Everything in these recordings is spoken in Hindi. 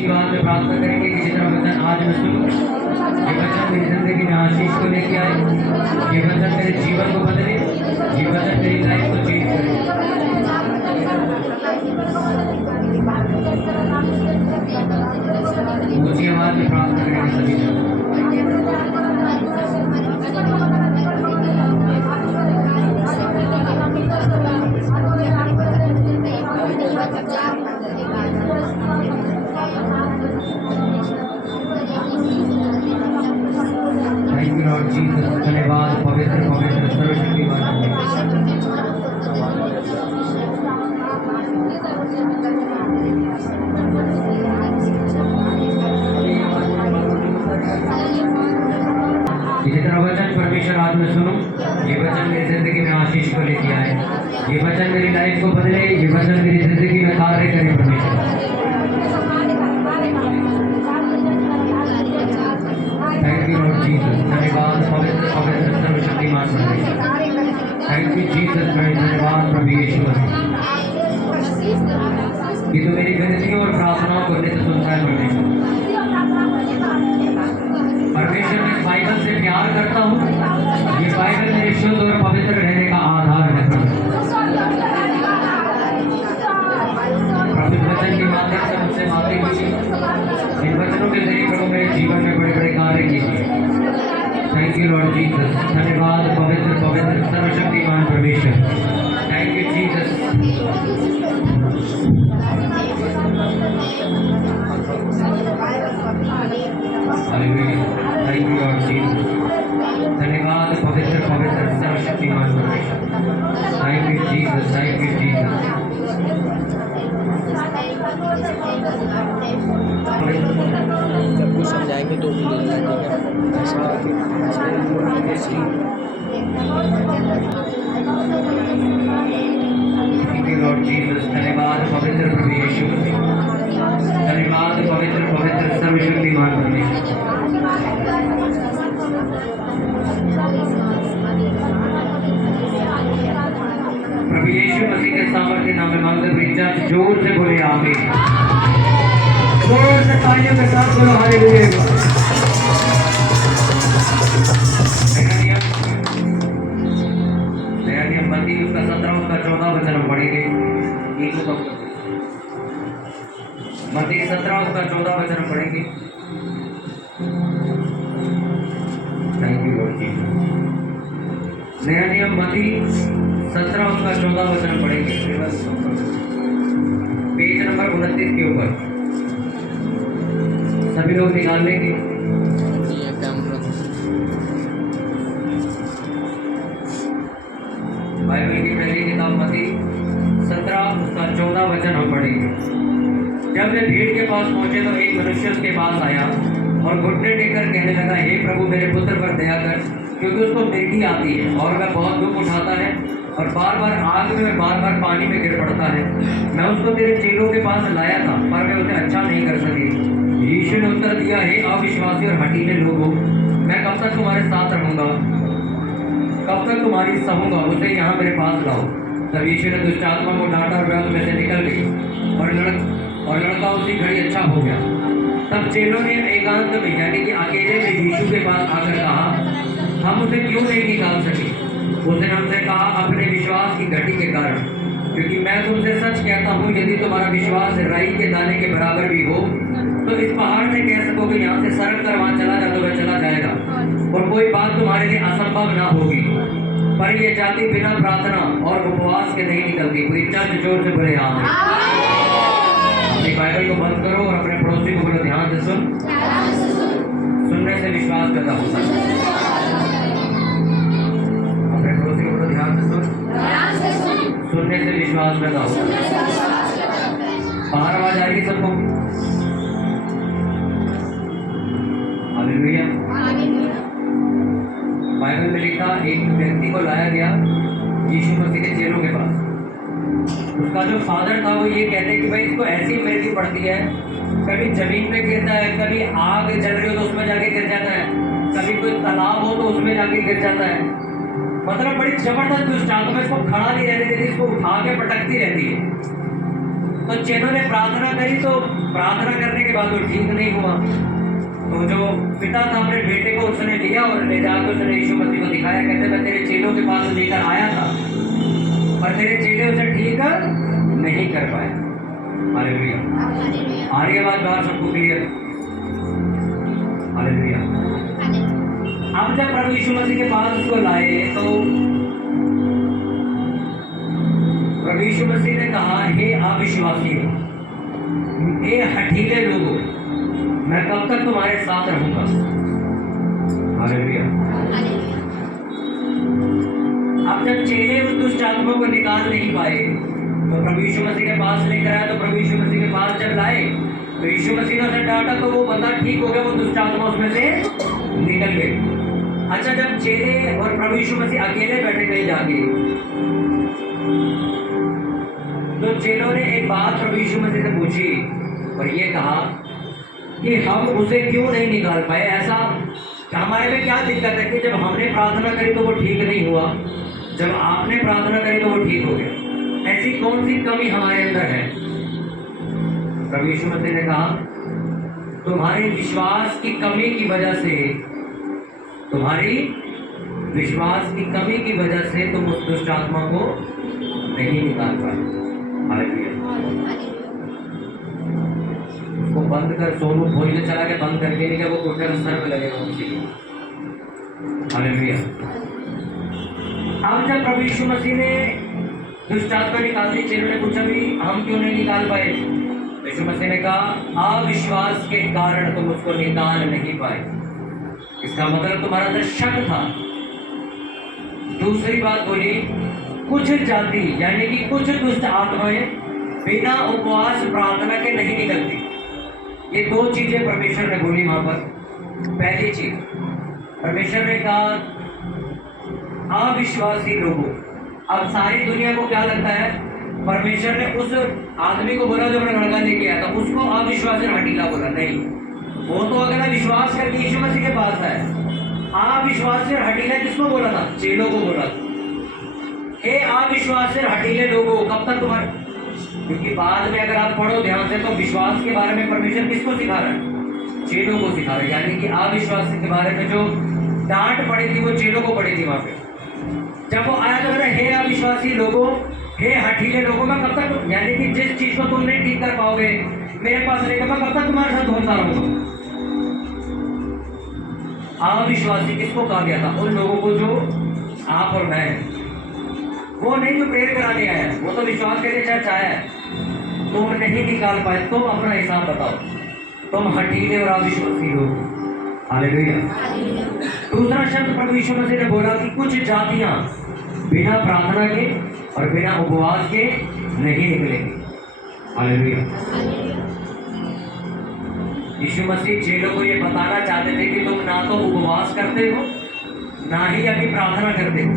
ऊंची आवाज में प्रार्थना करेंगे कि जितना वचन आज मैं सुनूं, ये वचन मेरी जिंदगी में आशीष को लेके आए, ये वचन मेरे जीवन को बदले, ये वचन मेरी लाइफ को चेंज करे। ऊंची आवाज में प्रार्थना करेंगे सभी लोग। थैंक यू लॉर्ड जीसस, धन्यवाद पवित्र पवित्र सर्वशक्तिमान। जितना वचन परमेश्वर आज मैं सुनूं, ये वचन मेरी जिंदगी में आशीष को लेके आए, ये वचन मेरी लाइफ को बदले, ये वचन मेरी जिंदगी में कार्य करे परमेश्वर। थैंक यू लॉर्ड जीसस, धन्यवाद पवित्र पवित्र सर्वशक्तिमान परमेश्वर। थैंक यू जीसस, धन्यवाद प्रभु यीशु मसीह। ये तो मेरी विनतियों और प्रार्थनाओं को नित्य सुनता है परमेश्वर। परमेश्वर मैं बाइबल से प्यार करता हूँ, ये बाइबल मेरे शुद्ध और पवित्र रहने का आधार है प्रभु। इस वचन के माध्यम से मुझसे बातें कीजिए, इन वचनों के जरिए प्रभु मेरे जीवन में बड़े बड़े कार्य कीजिए। थैंक यू लॉर्ड जीसस, धन्यवाद पवित्र पवित्र सर्वशक्तिमान परमेश्वर। Thank you Jesus. Thank you Lord Jesus, धन्यवाद पवित्र पवित्र सर्वशक्तिमान परमेश्वर। Thank you Jesus, thank you Jesus. जब कुछ समझाएंगे तो भी ले लेना, ठीक है। लॉर्ड जीसस, धन्यवाद पवित्र प्रभु यीशु मसीह, धन्यवाद पवित्र पवित्र सर्वशक्तिमान परमेश्वर। प्रभु यीशु मसीह के सामर्थ्य नाम में मांगते हुए चर्च जोर से बोले आमीन। जोर से तालियों के साथ बोलो हालेलुया। नया नियम मत्ती उसका 17 उसका 14 वचन हम पढ़ेंगे। मत्ती 17 उसका 14 वचन हम पढ़ेंगे। Thank you Lord Jesus. नया नियम मत्ती 17 उसका 14 वचन पढ़ेंगे, पेज नंबर 29 के ऊपर। सभी लोग निकाल लेंगे। बाइबल की पहली किताब मत्ती 17 उसका 14 वचन हम पढ़ेंगे। जब वे भीड़ के पास पहुंचे तो एक मनुष्य उसके पास आया और घुटने टेककर कहने लगा, हे प्रभु मेरे पुत्र पर दया कर, क्योंकि उसको मृत्यु आती है और वह बहुत दुख उठाता है और बार बार आग में बार बार पानी में गिर पड़ता है। मैं उसको तेरे चेलों के पास लाया था पर वे उसे अच्छा नहीं कर सके। यीशु ने उत्तर दिया, हे अविश्वासी और हठीले लोगों, मैं कब तक तुम्हारे साथ रहूंगा, कब तक तुम्हारी सहूंगा, उसे यहाँ मेरे पास लाओ। तब यीशु ने दुष्ट आत्मा को डांटा और वह उसमें से निकल गई और लड़का उसी घड़ी अच्छा हो गया। तब चेलों ने एकांत में यानी कि अकेले में यीशु के पास आकर कहा, हम उसे क्यों नहीं निकाल सके? उसने हमसे कहा, अपने विश्वास की घटी के कारण, क्योंकि मैं तुमसे सच कहता हूँ, यदि तुम्हारा विश्वास राई के दाने के बराबर भी हो तो इस पहाड़ से कह सकोगे यहाँ से सरक कर वहाँ चला जा, तो वह चला जाएगा और कोई बात तुम्हारे लिए असंभव ना होगी। पर ये जाति बिना प्रार्थना और उपवास के नहीं निकलती। पूरी चर्च जोर से बोले आमीन। अपनी बाइबल को बंद करो और अपने पड़ोसी को बोलो, ध्यान से सुन, सुनने से विश्वास पैदा होता है। अपने पड़ोसी को बोलो, ध्यान से सुन, सुनने से विश्वास पैदा होता है। बाहर आवाज आ रही है सबको? हालेलुया। बाइबल में लिखा, एक व्यक्ति को लाया गया यीशु मसीह के चेलों के पास। उसका जो फादर था वो ये कहते कि भाई इसको ऐसी मृत्यु पड़ती है, कभी जमीन पे गिरता है, कभी आग जल रही हो तो उसमें जाके गिर जाता है, कभी कोई तालाब हो तो उसमें जाके गिर जाता है। मतलब बड़ी जबरदस्त दुष्ट आत्मा इसको खड़ा नहीं रहने देती, इसको उठा के पटकती रहती है। तो चेलों ने प्रार्थना करी, तो प्रार्थना करने के बाद वो ठीक नहीं हुआ। तो जो पिता था अपने बेटे को उसने लिया और ले जाकर उसने यीशु मसीह को दिखाया। कहते मैं तेरे चेलों के पास लेकर आया था पर तेरे चेले उसे ठीक नहीं कर पाए। हालेलुया। आ रही आवाज बाहर सबको क्लियर? हालेलुया। अब जब प्रभु यीशु मसीह के पास उसको लाए तो प्रभु यीशु मसीह ने कहा, हे अविश्वासियों, हे हठीले लोगों, मैं कब तक तुम्हारे साथ रहूंगा। हालेलुया। अब जब चेले उस दुष्ट आत्मा को निकाल नहीं पाए तो प्रभु यीशु मसीह के पास लेकर आया। तो प्रभु यीशु मसीह के पास जब लाए तो यीशु मसीह ने उसे डांटा तो वो बंदा ठीक हो गया, वो दुष्ट आत्मा उसमें से निकल गई। अच्छा, जब चेले और प्रभु यीशु मसीह अकेले बैठे कहीं जाके, तो चेलों ने एक बात प्रभु यीशु मसीह से पूछी और ये कहा कि हम उसे क्यों नहीं निकाल पाए। ऐसा हमारे में क्या दिक्कत है कि जब हमने प्रार्थना करी तो वो ठीक नहीं हुआ, जब आपने प्रार्थना करी तो वो ठीक हो गया। ऐसी कौन सी कमी हमारे अंदर है? प्रभु यीशु मसीह ने कहा, तुम्हारे विश्वास की कमी की वजह से, तुम्हारी विश्वास की कमी की वजह से तुम उस दुष्ट आत्मा को नहीं निकाल पाए। हालेलुया। उसको बंद कर, सोनू खोल के चला के बंद करके नहीं, वो कोठे के स्तर पे लगेगा उसी। हालेलुया। अब जब प्रभु यीशु मसीह ने दुष्ट आत्मा निकाल दी, चेलों ने पूछा भी हम क्यों नहीं निकाल पाए। यीशु मसीह ने कहा, अविश्वास के कारण तुम उसको निकाल नहीं पाए। इसका मतलब तुम्हारा अंदर शक था। दूसरी बात बोली, कुछ जाति यानी कि कुछ दुष्ट आत्माएं बिना उपवास प्रार्थना के नहीं निकलती। ये दो चीजें परमेश्वर ने बोली वहां पर। पहली चीज परमेश्वर ने कहा, अविश्वासी लोगों। अब सारी दुनिया को क्या लगता है, परमेश्वर ने उस आदमी को बोला जो अपना लड़का लेके आया था, उसको अविश्वासी और हठीला बोला नहीं। वो तो अगला विश्वास करके यीशु मसीह के पास है। अविश्वासी और हठीला किसको बोला था? चेलों को बोला था। हे अविश्वासी और हठीले लोगों, कब तक तुम्हारे, क्योंकि बाद में अगर आप पढ़ो ध्यान से तो विश्वास के बारे में परमेश्वर किसको सिखा रहा है? चेलों को सिखा रहा है। यानी कि अविश्वास के बारे में जो डांट पड़ी थी वो चेलों को पड़ी थी वहां पे। जब वो आया तो बोला, हे अविश्वासी लोगों, हे हठीले लोगों, मैं कब तक, यानी कि जिस चीज को तुम नहीं ठीक कर पाओगे मेरे पास लेकर, मैं कब तक तुम्हारे साथ होता रहूंगा। अविश्वासी किसको कहा गया था? उन लोगों को जो आप और मैं, वो नहीं जो प्रेयर कराने आया है, वो तो विश्वास करके चर्च आया है। तुम नहीं निकाल पाए, तुम अपना हिसाब बताओ, तुम हठीले और अविश्वासी लोग। हालेलुया। दूसरा शब्द प्रभु यीशु मसीह ने बोला कि कुछ जातियां बिना प्रार्थना के और बिना उपवास के नहीं निकलेंगी। हालेलुया। यीशु मसीह चेलों को ये बताना चाहते थे कि तुम ना तो उपवास करते हो ना ही अभी प्रार्थना करते हो।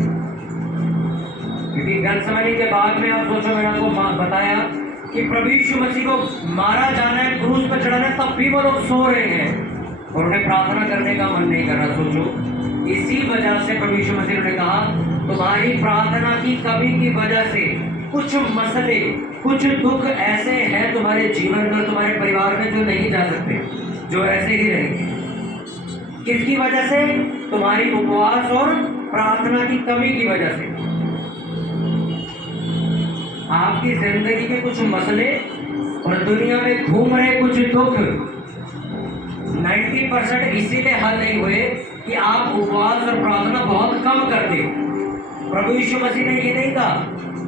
क्योंकि गतसमनी के बाद में आप सोचो, मैंने आपको बताया कि प्रभु यीशु मसीह को मारा जाना है, क्रूस पर चढ़ाना है, तब भी वो लोग सो रहे हैं और उन्हें प्रार्थना करने का मन नहीं कर रहा। सोचो, इसी वजह से प्रभु यीशु मसीह ने कहा, तुम्हारी प्रार्थना की कमी की वजह से कुछ मसले, कुछ दुख ऐसे हैं तुम्हारे जीवन में, तुम्हारे परिवार में, जो नहीं जा सकते, जो ऐसे ही रहेंगे। किसकी वजह से? तुम्हारी उपवास और प्रार्थना की कमी की वजह से। आपकी जिंदगी के कुछ मसले और दुनिया में घूम रहे कुछ दुख 90% इसीलिए हल नहीं हुए कि आप उपवास और प्रार्थना बहुत कम करते हो। प्रभु यीशु मसीह ने ये नहीं कहा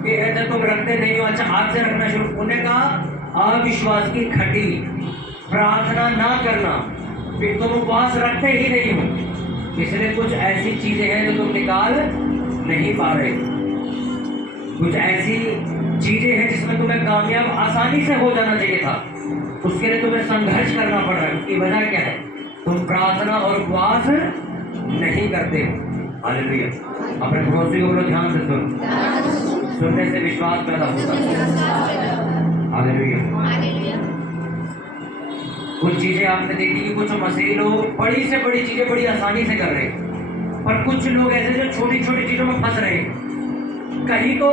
कि ऐसा तुम रखते नहीं हो, अच्छा आज से रखना शुरू। उन्हें कहा अविश्वास की खटी, प्रार्थना ना करना, फिर तुम उपवास रखते ही नहीं हो। इसलिए कुछ ऐसी चीजें हैं जो तुम निकाल नहीं पा रहे। कुछ ऐसी चीजें हैं जिसमें तुम्हें कामयाब आसानी से हो जाना चाहिए था, उसके लिए तुम्हें संघर्ष करना पड़ रहा है। उसकी वजह क्या है? तुम प्रार्थना और उपवास नहीं करते हो। हालेलुया। अपने पड़ोसी को बोलो, ध्यान से सुन, सुनने से विश्वास पैदा होता है। हालेलुया। कुछ चीजें आपने देखी कि कुछ मसीह लोग बड़ी से बड़ी चीजें बड़ी आसानी से कर रहे हैं, पर कुछ लोग ऐसे जो छोटी छोटी चीजों में फंस रहे हैं। कहीं तो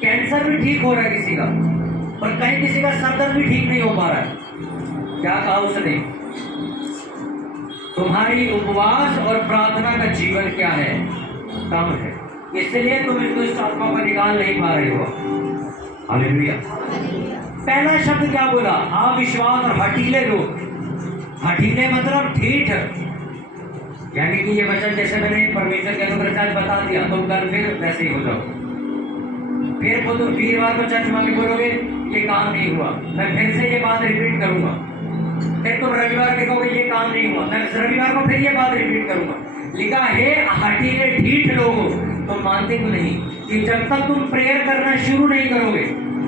कैंसर भी ठीक हो रहा है किसी का, और कहीं किसी का सर दर्द भी ठीक नहीं हो पा रहा है। क्या कहा उसने? तुम्हारी उपवास और प्रार्थना का जीवन क्या है? कम है, इसलिए तुम इस दुष्ट आत्मा को निकाल नहीं पा रहे हो। हालेलुया। पहला शब्द क्या बोला? अविश्वास और हठीले लोग। हठीले मतलब ठीठ, यानी कि ये वचन जैसे मैंने परमेश्वर के अनुग्रह से आज बता दिया, तुम कल फिर वैसे ही हो जाओ। फिर वो तुम वीरवार को चर्च में बोलोगे ये काम नहीं हुआ, मैं फिर से ये बात रिपीट करूंगा। फिर तुम रविवार के कहोगे ये काम नहीं हुआ, मैं रविवार को फिर ये बात रिपीट करूंगा। लिखा है हठीले ठीठ लोगों, तुम मानते क्यों नहीं कि जब तक तुम प्रेयर करना शुरू नहीं करोगे,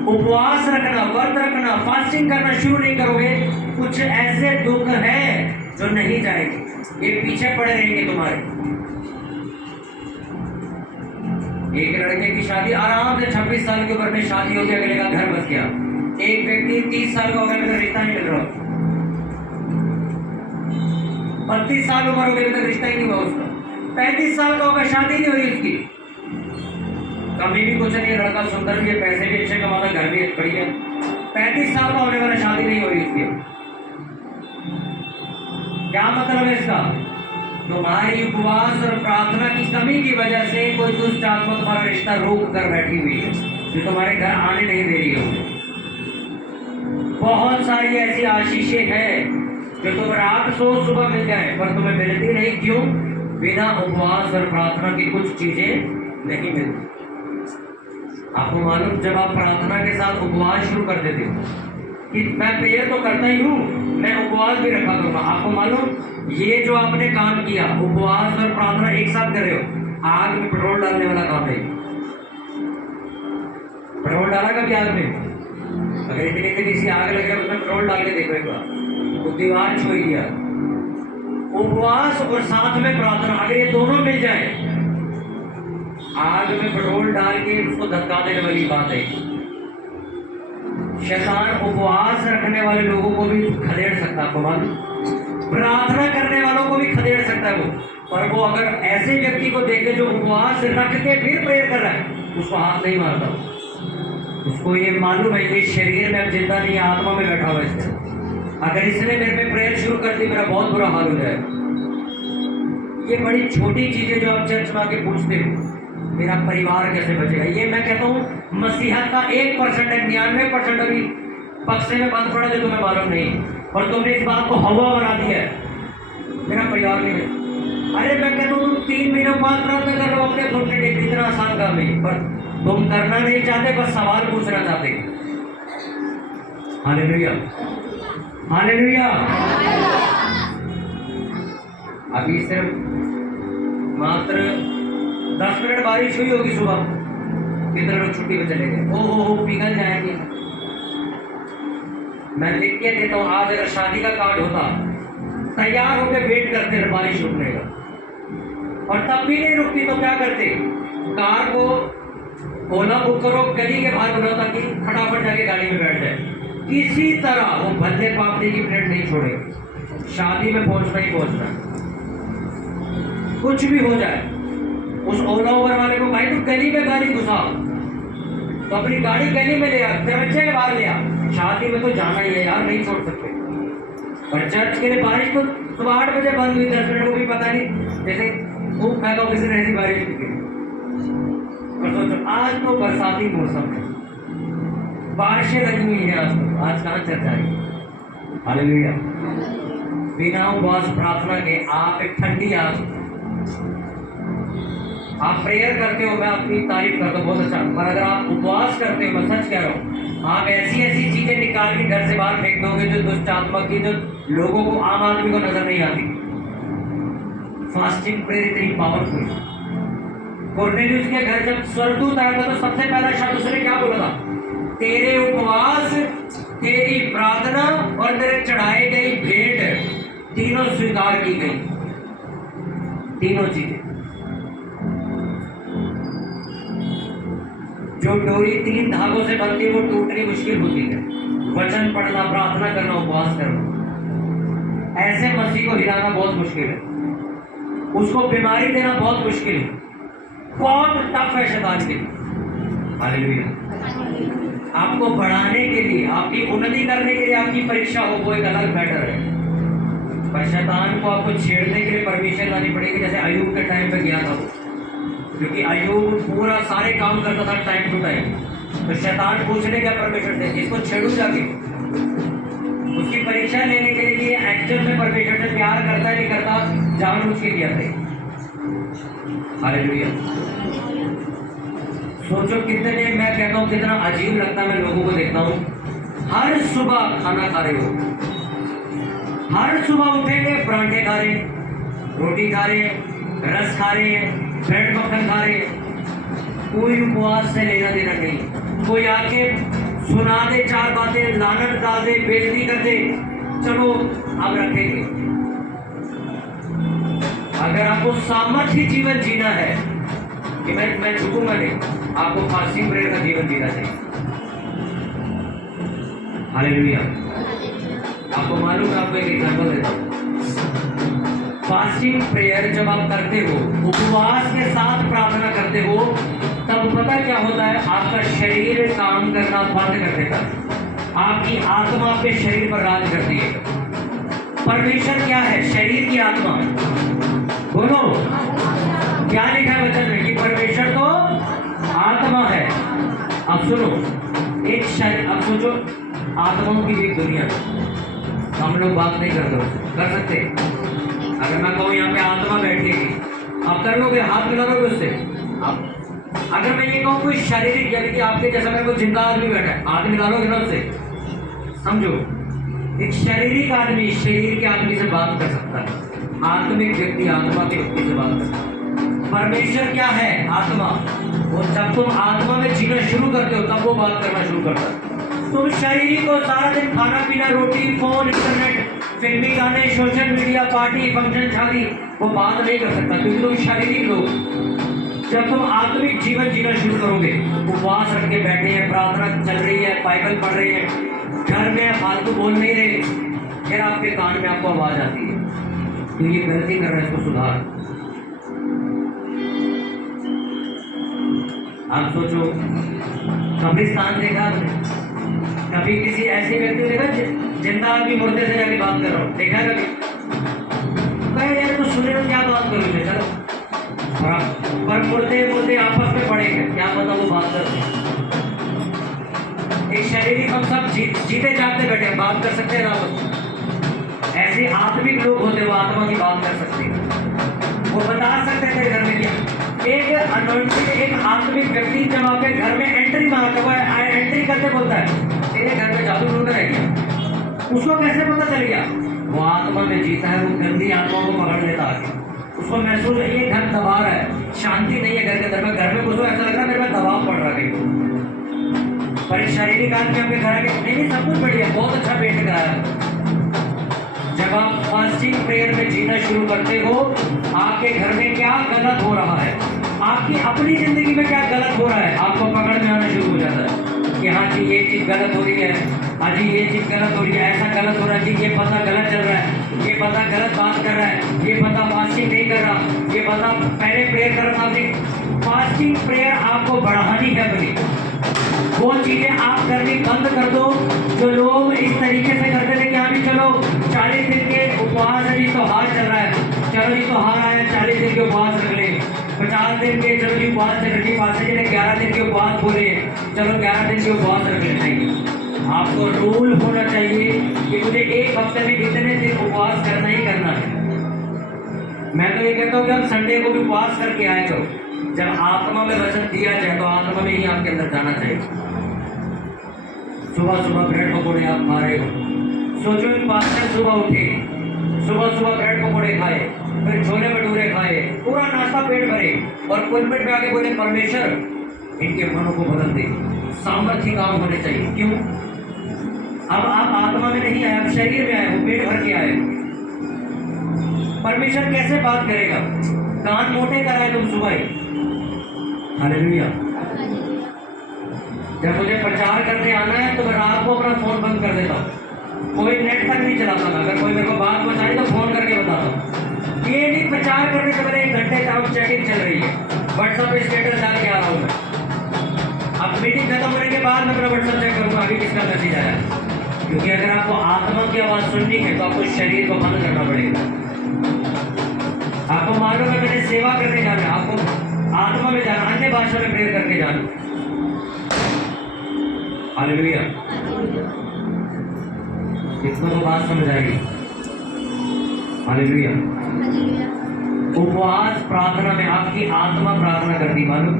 उपवास रखना, व्रत रखना, फास्टिंग करना शुरू नहीं करोगे, कुछ ऐसे दुख हैं जो नहीं जाएंगे, ये पीछे पड़े रहेंगे तुम्हारे। एक लड़के की शादी आराम से 26 साल की उम्र में शादी हो गई, अगले का घर बस गया। एक व्यक्ति 30 साल का हो गया, रिश्ता नहीं मिल रहा, 32 साल उम्र हो गई, रिश्ता ही नहीं हुआ उसका। 35 साल का होगा, शादी नहीं हो रही उसकी। कभी भी कुछ नहीं, लड़का सुंदर भी है, पैसे भी अच्छे कमाता, घर भी बढ़िया। 35 साल का होने वाला, शादी नहीं हो रही उसकी। क्या मतलब है इसका? तुम्हारी उपवास और प्रार्थना की कमी की वजह से कोई दुष्ट आत्मा तुम्हारा रिश्ता रोक कर बैठी हुई है, जो तुम्हारे घर आने नहीं दे रही हो। बहुत सारी ऐसी आशीषें हैं जो तुम रात सो सुबह मिल जाए, पर तुम्हें मिलती नहीं। क्यों? बिना उपवास और प्रार्थना की कुछ चीजें नहीं मिलती। आपको मालूम, जब आप प्रार्थना के साथ उपवास शुरू कर देते हो कि मैं प्रेयर तो करता ही हूँ, मैं उपवास भी रखा करूँगा, आपको मालूम ये जो आपने काम किया, उपवास और प्रार्थना एक साथ कर रहे हो, आग में पेट्रोल डालने वाला काम है। पेट्रोल डाला कभी आग में? अगर इतनी इतनी सी आग लग रहा है, उसमें पेट्रोल डाल के देखो एक बार, तो दीवार छू दिया। उपवास और साथ में प्रार्थना, अगर ये दोनों मिल जाए, आग में पेट्रोल डाल के उसको धक्का देने वाली बात है। शैतान उपवास रखने वाले लोगों को भी खदेड़ सकता है, प्रार्थना करने वालों को भी खदेड़ सकता है वो। पर वो अगर ऐसे व्यक्ति को देखे जो उपवास रख के फिर प्रेयर कर रहा है, उसको हाथ नहीं मारता। उसको ये मालूम है कि शरीर में अब जिंदा नहीं है, आत्मा में बैठा हुआ है। अगर इसने मेरे पे प्रेयर शुरू कर दी, मेरा बहुत बुरा हाल हो जाएगा। ये बड़ी छोटी चीजें जो आप चर्च में आके पूछते हो, मेरा परिवार कैसे बचेगा, ये मैं कहता हूँ मसीहत का 1% है। 99% अभी बक्से में बंद पड़ा जो तुम्हें मालूम नहीं, और तुमने इस बात को हवा बना दिया है, मेरा परिवार नहीं है। अरे मैं कहता हूँ तुम 3 महीनों बाद प्रार्थना कर लो अपने घुटने टेक, इतना आसान काम है, पर तुम करना नहीं चाहते, बस सवाल पूछना चाहते। Hallelujah, hallelujah. अभी सिर्फ मात्र 10 मिनट बारिश हुई होगी सुबह, कितने लोग छुट्टी पे चले गए, ओ पिघल जाएंगे। मैं लिख के देता हूँ, आज अगर शादी का कार्ड होता, तैयार होकर वेट करते बारिश रुकने का, और तब भी नहीं रुकती तो क्या करते? कार को ओला बुक करो, गली के बाहर बुलाओ, ताकि फटाफट जाके गाड़ी में बैठ जाए। किसी तरह वो भल्ले पापड़ी की प्लेट नहीं छोड़े, शादी में पहुंचना ही पहुंचना, कुछ भी हो जाए। उस ओला ओवर वाले को, भाई तू गली में गाड़ी घुसाओ, तो अपनी गाड़ी गली में ले आ, दरवाजे के बाहर ले आ। शादी में तो जाना ही है यार, नहीं छोड़ सकते। पर चर्च के लिए बारिश तो सुबह 8 बजे बंद हुई, 10 मिनट को भी पता नहीं, जैसे खूब पैदा किसी ने ऐसी बारिश की। और सोचो आज तो बरसाती मौसम है, बारिशें लगी हुई है, आज कहाँ चर्च आई। हालेलुया। बिना उपवास प्रार्थना के आप एक ठंडी आप प्रेयर करते हो, मैं अपनी तारीफ करता हूँ, बहुत अच्छा। पर अगर आप उपवास करते हो, मैं सच कह रहा हूँ, आप ऐसी ऐसी चीजें निकाल के घर से बाहर फेंक दोगे जो दुष्ट आत्मा की, जो लोगों को, आम आदमी को नजर नहीं आती। फास्टिंग प्रेयर इतनी पावरफुल। कोर्नेलियस के घर जब स्वर्गदूत आया था, तो सबसे पहला शब्द उसने क्या बोला था? तेरे उपवास, तेरी प्रार्थना और तेरे चढ़ाई गई भेंट तीनों स्वीकार की गई। तीनों चीजें। जो डोरी 3 धागों से बनती है वो टूटनी मुश्किल होती है। वचन पढ़ना, प्रार्थना करना, उपवास करना, ऐसे मसीह को हिलाना बहुत मुश्किल है, उसको बीमारी देना बहुत मुश्किल है, बहुत टफ है शैतान के लिए। हालेलुया। आपको बढ़ाने के लिए, आपकी उन्नति करने के लिए आपकी परीक्षा हो, वो एक अलग मैटर है। पर शैतान को आपको छेड़ने के लिए परमिशन लानी पड़ेगी, जैसे अयूब के टाइम पे गया था वो, क्योंकि अयूब पूरा सारे काम करता था टाइम टू टाइम। तो शैतान पूछने क्या परमिशन से, जिसको छेड़ू जाके उसकी परीक्षा लेने के लिए एक्चुअल में परमेश्वर से प्यार करता है नहीं करता, जानबूझ के किया था। हालेलुया। सोचो कितने, मैं कहता हूँ कितना अजीब लगता है, मैं लोगों को देखता हूँ हर सुबह खाना खा रहे हो, हर सुबह उठेंगे परांठे खा रहे, रोटी खा रहे, रस खा रहे हैं, ब्रेड मक्खन खा रहे, कोई उपवास से लेना देना नहीं। कोई आके सुना दे चार बातें, लानत डाल दे, बेइज्जती कर दे, चलो अब रखेंगे। अगर आपको सामर्थ्य जीवन जीना है कि मैं झुकूंगा नहीं, आपको फास्टिंग प्रेयर का जीवन जीना चाहिए। हालेलुया। आपको मालूम है, आपको एक एग्जांपल देता हूँ। फास्टिंग प्रेयर जब आप करते हो, उपवास के साथ प्रार्थना करते हो, तब पता क्या होता है, आपका शरीर काम करना बंद कर देता है, आपकी आत्मा आपके शरीर पर राज करती है। परमेश्वर क्या है? शरीर की आत्मा। बोलो, क्या लिखा है वचन में कि परमेश्वर तो आत्मा है। अब सुनो, एक शरीर, अब सोचो आत्माओं की एक दुनिया, हम लोग बात नहीं कर सकते। अगर मैं कहूँ यहाँ पे आत्मा बैठेगी, आप कर लोगे, हाथ मिला लोगे उससे? आप अगर मैं ये कहूँ कोई शारीरिक, यानी कि आपके जैसा मेरे को जिंदा आदमी बैठा है, हाथ मिला लोगे ना उससे? समझो, एक शारीरिक आदमी शरीर के आदमी से बात कर सकता है, आत्मिक व्यक्ति आत्मा के व्यक्ति से बात कर सकता है। परमेश्वर क्या है? आत्मा। वो जब तुम आत्मा में जीना शुरू करते हो तब वो बात करना शुरू करता है। तुम शारीरिक को सारा दिन खाना पीना, रोटी, फोन, इंटरनेट, फिल्मी गाने, सोशल मीडिया, पार्टी, फंक्शन, शादी, वो बात नहीं कर सकता, क्योंकि तुम शारीरिक लोग। जब तुम आत्मिक जीवन जीना शुरू करोगे, उपवास रख के बैठे हैं, प्रार्थना चल रही है, बाइबल पढ़ रहे हैं, घर में फालतू बोल नहीं रहे, फिर आपके कान में आपको आवाज आती है, तो ये गलती कर रहा है, इसको सुधार। आप सोचो, कब्रिस्तान देखा आपने? कभी किसी ऐसे व्यक्ति को देखा जिंदा आदमी मुर्दे से जाके बात कर रहा हूँ? देखा कभी? कहे यार तो सुने तो क्या बात करोगे, चलो। पर मुर्दे आपस में पड़ेंगे, क्या पता वो बात करते। एक शारीरिक हम सब जीते जागते बैठे, बात कर सकते हैं ना? ऐसे आत्मिक लोग होते, वो आत्मा की बात कर सकते हैं, वो बता सकते हैं तेरे घर में क्या। एक अनोइंटेड, एक आत्मिक व्यक्ति जब आपके घर में एंट्री मारता हुआ एंट्री करते बोलता है तेरे घर में जादू टूट है क्या, उसको कैसे पता चल गया? वो आत्मा में जीता है, वो गंदी आत्मा को पकड़ लेता है, उसको महसूस है ये घर दबा रहा है, शांति नहीं है घर के अंदर। घर में घुसो, ऐसा लग रहा है मेरे पे दबाव पड़ रहा है। पर एक शारीरिक आदमी आपके घर आके नहीं, सब कुछ बढ़िया, बहुत अच्छा पेट कराया। जब आप फास्टिंग प्रेयर में जीना शुरू करते हो, आपके घर में क्या गलत हो रहा है, आपकी अपनी जिंदगी में क्या गलत हो रहा है, आपको पकड़ में आना शुरू हो जाता है कि हाँ जी ये चीज गलत हो रही है, हाँ जी ये चीज गलत हो रही है, ऐसा गलत हो रहा है जी, ये पता गलत चल रहा है, ये पता गलत बात कर रहा है, ये पता फास्टिंग नहीं कर रहा, ये पता पहले प्रेयर कर रहा था। फास्टिंग प्रेयर आपको बढ़ानी है अपनी, वो चीजें आप करनी बंद कर दो जो लोग इस तरीके से करते थे कि हाँ भी चलो 40 दिन के उपवास है जी, त्योहार चल रहा है, चलो जी त्योहार आया 40 दिन के उपवास रख ले, 50 दिन के चलो जी उपवास चल रही, पास जी ने 11 दिन के उपवास बोले, चलो 11 दिन के उपवास रख लेना चाहिए। आपको रूल होना चाहिए कि मुझे एक हफ्ते में इतने दिन उपवास करना ही करना है। मैं तो ये कहता हूँ कि आप संडे को भी उपवास करके आए करो, जब आत्मा में वचन दिया जाए तो आत्मा में ही आपके अंदर जाना चाहिए। सुबह सुबह ब्रेड पकौड़े आप खा रहे हो, सोचो एक पास्टर सुबह उठे, सुबह ब्रेड पकौड़े खाए, फिर छोले भटूरे खाए, पूरा नाश्ता पेट भरे, और पुलपिट में आके बोले परमेश्वर इनके मनों को बदल दे, सामर्थ्य काम होने चाहिए। क्यों? अब आप आत्मा में नहीं आए, आप शरीर में आए हो, पेट भर के आए। परमेश्वर कैसे बात करेगा? कान मोटे कराए तुम सुबह ही। हालेलुया। जब मुझे प्रचार करने आना है तो मैं रात को अपना फोन बंद कर देता हूँ, कोई नेट तक नहीं चलाता मैं। अगर कोई मेरे को बात बताई तो फोन करके बताता हूँ। ये नहीं प्रचार करने से पहले 1 घंटे तक चैटिंग चल रही है, व्हाट्सएप पे स्टेटस डाल के आ रहा हूँ मैं। अब मीटिंग खत्म होने के बाद मैं अपना व्हाट्सएप चेक करूंगा अभी किसका मैसेज आया है। क्योंकि अगर आपको आत्मा की आवाज सुननी है तो आपको शरीर को बंद करना पड़ेगा। आपको मालूम है मैंने सेवा करने जाना है, आपको आत्मा में जाना, अन्य भाषा में प्रेयर करके जाना। हालेलुया। कितना तो बात समझ आएगी। हालेलुया। उपवास प्रार्थना में आपकी आत्मा प्रार्थना करती मालूम,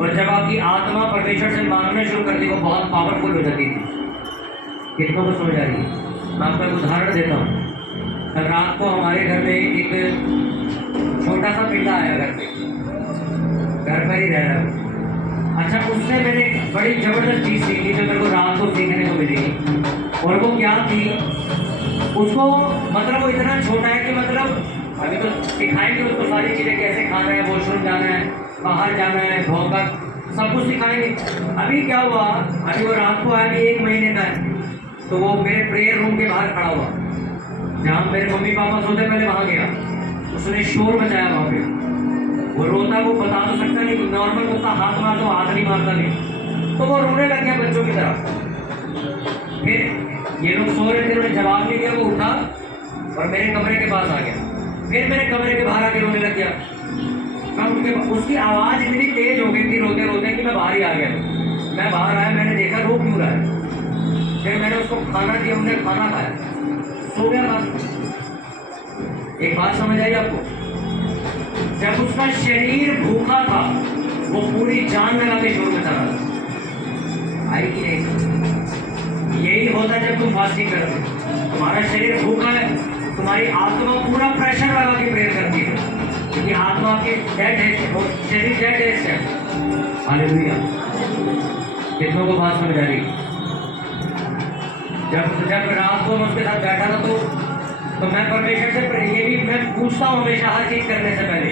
और जब आपकी आत्मा परमेश्वर से मांगना शुरू करती वो बहुत पावरफुल हो जाती थी। कितनों को समझ आ रही है? मैं आपको एक उदाहरण देता हूँ। कल रात को हमारे घर में एक छोटा सा पिल्ला आया घर पे, घर पर ही रह रहा है। अच्छा, उससे मैंने एक बड़ी जबरदस्त चीज सीखी जो मेरे को रात को सीखने को मिली। और वो क्या थी, उसको मतलब वो इतना छोटा है कि मतलब अभी तो सिखाएंगे उसको सारी चीजें, कैसे खाना है, वॉशरूम जाना है, बाहर जाना है, भौंका, सब कुछ सिखाएंगे। अभी क्या हुआ, अभी वो रात को आया, 1 महीने का है, तो वो मेरे प्रेयर रूम के बाहर खड़ा हुआ, जहाँ मेरे मम्मी पापा सोते पहले वहाँ गया। उसने शोर मचाया वहाँ पे। वो रोता, वो बता तो सकता नहीं, नॉर्मल कुत्ता हाथ मारता तो हाथ नहीं मारता नहीं, तो वो रोने लग गया बच्चों की तरह। फिर ये लोग सो रहे थे, उन्होंने जवाब नहीं दिया, वो उठा और मेरे कमरे के पास आ गया। फिर मेरे कमरे के बाहर आके रोने लग गया। मैं उनके, उसकी आवाज़ इतनी तेज हो गई थी रोते रोते कि मैं बाहर ही आ गया। मैं बाहर आया, मैंने देखा रो क्यों रहा है। फिर मैंने उसको खाना दिया, उसने खाना खाया, सो गया बस। एक बात समझ आई आपको? जब उसका शरीर भूखा था वो पूरी जान लगा के शोर मचा रहा था। आई कि नहीं? यही होता है जब तुम फास्टिंग करते हो। तुम्हारा शरीर भूखा है, तुम्हारी आत्मा पूरा प्रेशर लगा के प्रेयर करती है, क्योंकि आत्मा आपकी डेड है और शरीर डेड है। हालेलुया। कितनों को बात समझ आ रही? जब रात को मैं उसके साथ बैठा था तो मैं परमेश्वर से ये भी मैं पूछता हूँ हमेशा, हर चीज करने से पहले,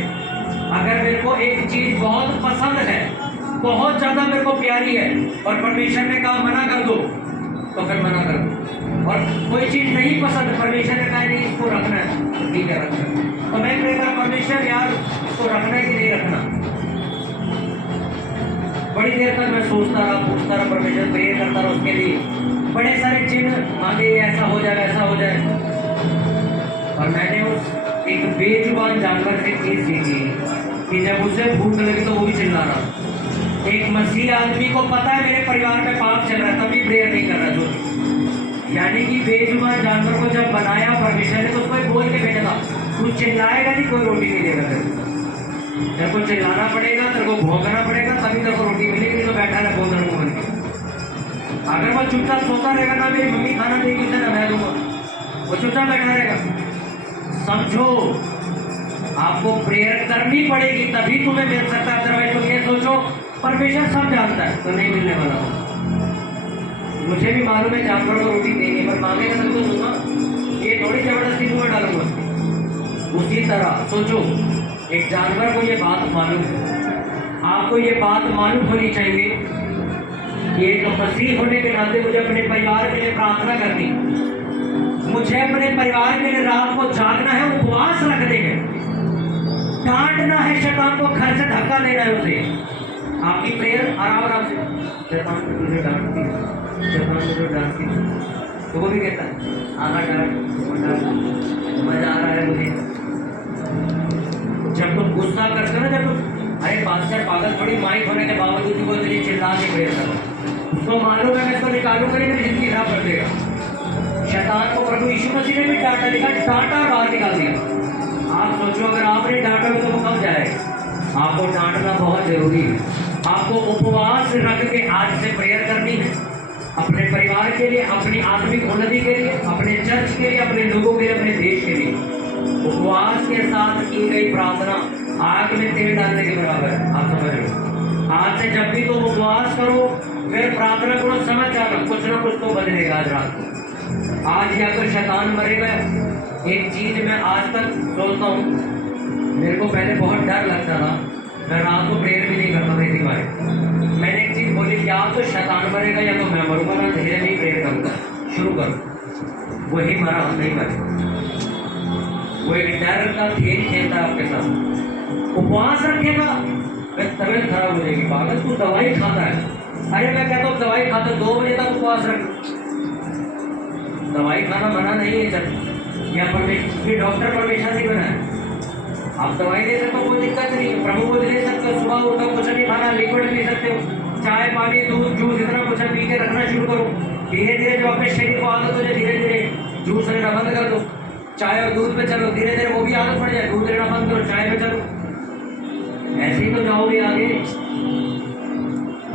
अगर मेरे को एक चीज बहुत पसंद है, बहुत ज्यादा मेरे को प्यारी है, और परमेश्वर ने कहा मना कर दो, तो फिर मना कर दो। और कोई चीज नहीं पसंद, परमेश्वर ने कहा नहीं इसको रखना है, तो ठीक है रखना है, तो मैं प्रे कर, परमेश्वर यार इसको रखना है कि नहीं रखना। बड़ी देर तक मैं सोचता रहा, पूछता रहा, परमेश्वर प्रे करता रहा उसके लिए, बड़े सारे चिन्ह मांगे, ऐसा हो जाए वैसा हो जाए। और मैंने उस एक बेजुबान जानवर से चीज सीखी कि जब उसे भूख लगी तो वो भी चिल्ला रहा। एक मसीह आदमी को पता है मेरे परिवार में पाप चल रहा है, तभी प्रेयर नहीं कर रहा। जो यानी कि बेजुबान जानवर को जब बनाया परमेश्वर ने तो उसको बोल के भेजा था, तू चिल्लाएगा नहीं कोई रोटी नहीं देगा तेरे को, तेरे को चिल्लाना पड़ेगा, तेरे को भौंकना पड़ेगा, तभी तेरे को रोटी मिलेगी, नहीं तो बैठा रहा बोल रहा बन के। अगर वो चुपचाप सोता रहेगा ना मेरी मम्मी खाना देगी उसे ना मैं दूंगा, वो चुपचाप बैठा रहेगा। समझो, आपको प्रेयर करनी पड़ेगी तभी तुम्हें मिल सकता है, अदरवाइज तुम ये सोचो परमेश्वर सब जानता है तो नहीं मिलने वाला। मुझे भी मालूम है जानवर को रोटी देंगे, पर मांगेगा तब तो दूंगा, ये थोड़ी जबरदस्ती मुंह में डालूंगा। उसी तरह सोचो, एक जानवर को ये बात मालूम है, आपको ये बात मालूम होनी चाहिए कि एक मसीह होने के नाते मुझे अपने परिवार के लिए प्रार्थना करनी, मुझे अपने परिवार के लिए रात को जागना है, उपवास रखने हैं, डांटना है शैतान को, घर से धक्का देना है उसे। आपकी प्रेयर आराम से, शैतान मुझे डांटती, शैतान मुझे डांटती, तो वो भी कहता है आगा डांट, मजा आ रहा है मुझे। जब तुम गुस्सा करते हो ना, जब तुम अरे बादशाह पागल थोड़ी माइक होने के बावजूद भी वो तेरी चिल्ला के प्रेयर कर, उसको मालूम है मैं इसको निकालूंगा नहीं, मेरी जिंदगी खराब कर देगा। शैतान को प्रभु यीशु मसीह ने भी डांटा, लिखा डांटा और बाहर निकाल दिया। आप सोचो अगर आपने डांटोगे तो वो कब जाएगा? आपको डांटना बहुत जरूरी है। आपको उपवास रख के आज से प्रेयर करनी है, अपने परिवार के लिए, अपनी आत्मिक उन्नति के लिए, अपने चर्च के लिए, अपने लोगों के लिए, अपने देश के लिए। उपवास के साथ की गई प्रार्थना आग में तेल डालने के बराबर है। आप समझ रहे हो? आज से जब भी तुम उपवास करो फिर प्रार्थना करो, समझ जाना कुछ ना कुछ तो बदलेगा आज रात को। आज या तो शैतान मरेगा। एक चीज मैं आज तक सोचता हूँ, मेरे को पहले बहुत डर लगता था, मैं रात को प्रेयर भी नहीं करता था इसी बारे। मैंने एक चीज बोली, या तो शैतान मरेगा या तो मैं मरूंगा, ना धीरे नहीं प्रेयर करूंगा, शुरू करो। वही मरा, हम नहीं मरे। वो एक डर का खेल खेलता है आपके साथ। उपवास रखेगा फिर तबीयत खराब हो जाएगी, पागल तू दवाई खाता है, अरे मैं कहता हूँ दवाई खाते 2 बजे तक उपवास रख। दवाई खाना मना नहीं है सर, या परमेश्वर ये डॉक्टर परमेश्वर नहीं बना है। आप दवाई ले सकते हो, कोई दिक्कत नहीं है। प्रभु बोध ले सकते हो, सुबह उठो कुछ नहीं खाना, लिक्विड पी सकते हो, चाय पानी दूध जूस इतना कुछ पी के रखना शुरू करो। धीरे धीरे जब अपने शरीर को आदत हो जाए, धीरे धीरे जूस लेना बंद कर दो, चाय और दूध पे चलो, धीरे धीरे वो भी आदत पड़ जाए, दूध लेना बंद करो, चाय पे चलो, ऐसे ही तो जाओगे आगे।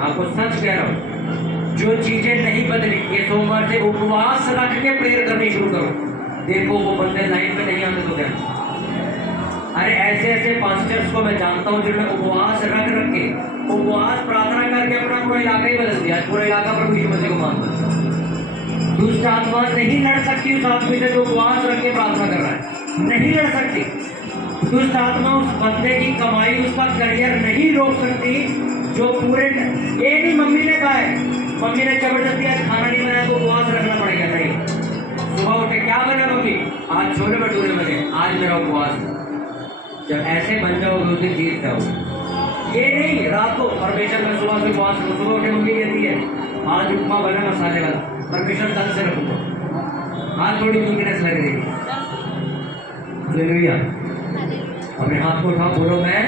आपको सच कह रहा हूँ, जो चीजें नहीं बदली, ये सोमवार से उपवास रख के प्रेयर करनी शुरू करो, देखो वो बंदे लाइन पे नहीं आते तो क्या। अरे ऐसे ऐसे पास्टर्स को मैं जानता हूँ जिन्होंने उपवास रख रख के, उपवास प्रार्थना करके अपना पूरा इलाका ही बदल दिया। पूरा इलाका प्रभु यीशु मसीह को मानता है। दुष्ट आत्मा नहीं लड़ सकती उस आदमी से जो उपवास रख के प्रार्थना कर रहा है, नहीं लड़ सकती। दुष्ट आत्मा उस बंदे की कमाई, उसका करियर नहीं रोक सकती जो पूरे ये नहीं मम्मी ने कहा है, मम्मी ने जबरदस्ती आज खाना नहीं बनाया तो उपवास रखना पड़ेगा। नहीं, सुबह उठे क्या बना मम्मी, आज छोले भटूरे बने, आज मेरा उपवास। जब ऐसे बन जाओगे उस दिन जीत जाओगे। ये नहीं रात को परमेश्वर में सुबह से उपवास करो, सुबह उठे मम्मी कहती है आज उपमा बना मसाले वाला, परमेश्वर कल से रखूंगा, आज थोड़ी वीकनेस लग रही है। हालेलुया। अपने हाथ को उठाओ, बोलो मैं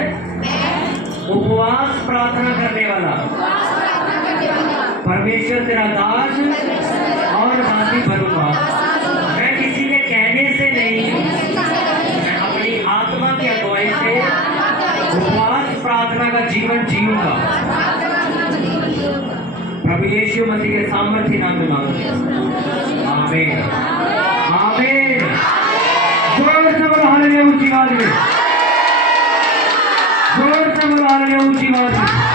उपवास प्रार्थना करने वाला परमेश्वर तेरा दास और दासी बनूंगा। मैं किसी के कहने से नहीं, मैं अपनी आत्मा की अगुवाई से उपवास प्रार्थना का जीवन जीऊंगा। प्रभु यीशु मसीह के सामर्थ्य नाम में मांगते हैं, आमीन आमीन। जोर से बोलो हालेलुया ऊंची आवाज में, जोर से बोलो हालेलुया ऊंची आवाज में।